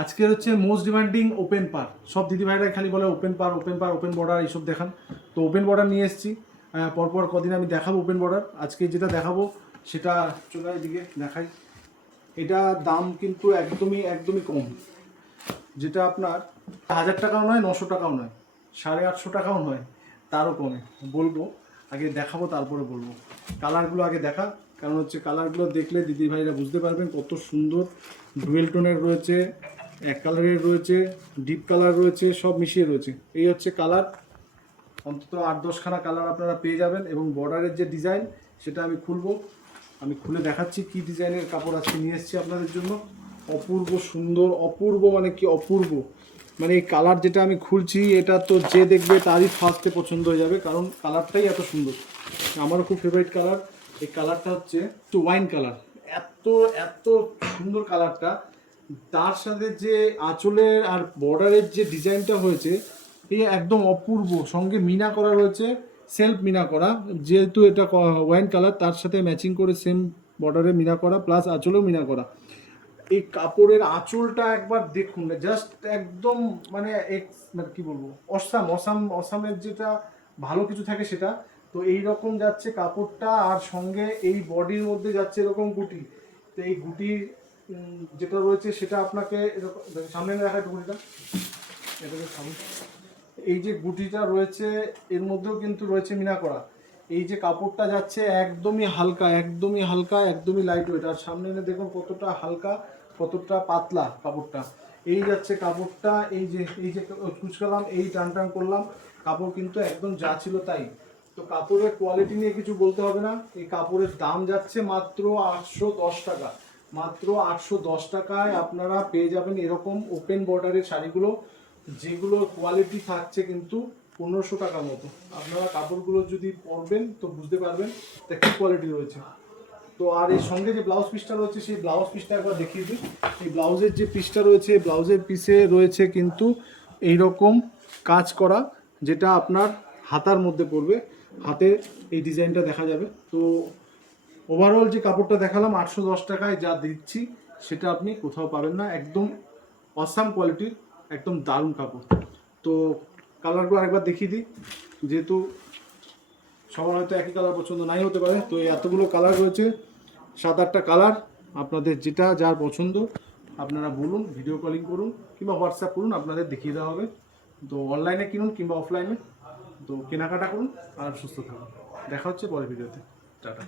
আজকের হচ্ছে most demanding open পার। সব দিদিভাইরা খালি বলে ওপেন পার ওপেন পার ওপেন বর্ডার এইসব দেখান। তো ওপেন বর্ডার নিয়ে এসেছি, পরপর কদিন আমি দেখাবো ওপেন বর্ডার। আজকে যেটা দেখাবো সেটা চলে এদিকে দেখাই। এটা দাম কিন্তু একদমই কম, যেটা আপনার 1000 টাকাও নয়, 900 টাকাও নয়, 850 টাকাও নয়, তারও কমে বলবো। আগে দেখাবো তারপরে বলবো। কালারগুলো আগে দেখা, কারণ হচ্ছে কালারগুলো দেখলে দিদিভাইরা বুঝতে পারবেন কত সুন্দর। ডুয়েল টোনের রয়েছে, এক কালারের রয়েছে, ডিপ কালার রয়েছে, সব মিশিয়ে রয়েছে। এই হচ্ছে কালার, অন্তত 8-10খানা কালার আপনারা পেয়ে যাবেন। এবং বর্ডারের যে ডিজাইন সেটা আমি খুলবো, আমি খুলে দেখাচ্ছি কি ডিজাইনের কাপড় আজকে নিয়ে এসেছি আপনাদের জন্য। অপূর্ব সুন্দর, অপূর্ব মানে কি অপূর্ব, মানে এই কালার যেটা আমি খুলছি এটা তো যে দেখবে তারই ফার্স্টে পছন্দ হয়ে যাবে, কারণ কালারটাই এত সুন্দর। আমারও খুব ফেভারিট কালার। এই কালারটা হচ্ছে ওয়াইন কালার, এত এত সুন্দর কালারটা। তার সাথে যে আঁচলের আর বর্ডারের যে ডিজাইনটা হয়েছে এই একদম অপূর্ব। সঙ্গে মিনা করা রয়েছে, সেলফ মিনা করা, যেহেতু এটা ওয়াইন কালার তার সাথে ম্যাচিং করে সেম বর্ডারে মিনা করা, প্লাস আঁচলেও মিনা করা। এই কাপড়ের আঁচলটা একবার দেখুন, জাস্ট একদম মানে মানে কি বলবো, অসামের যেটা ভালো কিছু থাকে সেটা। তো এই রকম যাচ্ছে কাপড়টা, আর সঙ্গে এই বডির মধ্যে যাচ্ছে এরকম গুটি। তো এই গুটির যেটা রয়েছে সেটা আপনাকে এরকম সামনে দেখা, একটু গুটিটা এটাকে সামনে, এই যে গুটিটা রয়েছে এর মধ্যেও কিন্তু রয়েছে মিনা করা। এই যে কাপড়টা যাচ্ছে একদমই হালকা, একদমই লাইট ওয়েট। আর সামনে এনে দেখুন কতটা হালকা, কতটা পাতলা কাপড়টা। এই যাচ্ছে কাপড়টা, এই যে কুচকালাম, এই টান করলাম, কাপড় কিন্তু একদম যা ছিল তাই। তো কাপড়ের কোয়ালিটি নিয়ে কিছু বলতে হবে না। এই কাপড়ের দাম যাচ্ছে মাত্র 810 টাকা। মাত্র 810 টাকায় আপনারা পেয়ে যাবেন এরকম ওপেন বর্ডারের শাড়িগুলো, যেগুলোর কোয়ালিটি থাকছে কিন্তু 1500 টাকার মতো। আপনারা কাপড়গুলো যদি পরবেন তো বুঝতে পারবেন তা কী কোয়ালিটি রয়েছে। তো আর এই সঙ্গে যে ব্লাউজ পিসটা রয়েছে সেই ব্লাউজ পিসটা একবার দেখিয়ে দিই। এই ব্লাউজের যে পিসটা রয়েছে, ব্লাউজের পিসে রয়েছে কিন্তু এইরকম কাজ করা, যেটা আপনার হাতার মধ্যে পড়বে, হাতে এই ডিজাইনটা দেখা যাবে। তো ওভারঅল যে কাপড়টা দেখালাম 810 টাকায় যা দিচ্ছি সেটা আপনি কোথাও পাবেন না। একদম অসাম কোয়ালিটির, একদম দারুণ কাপড়। তো কালারগুলো আরেকবার দেখিয়ে দিই, যেহেতু সবার হয়তো একই কালার পছন্দ নাই হতে পারে। তো এই এতগুলো কালার রয়েছে, 7-8টা কালার। আপনাদের যেটা যার পছন্দ আপনারা বলুন, ভিডিও কলিং করুন কিংবা হোয়াটসঅ্যাপ করুন, আপনাদের দেখিয়ে দেওয়া হবে। তো অনলাইনে কিনুন কিংবা অফলাইনে, তো কেনাকাটা করুন আর সুস্থ থাকুন। দেখা হচ্ছে পরের ভিডিওতে। টাটা।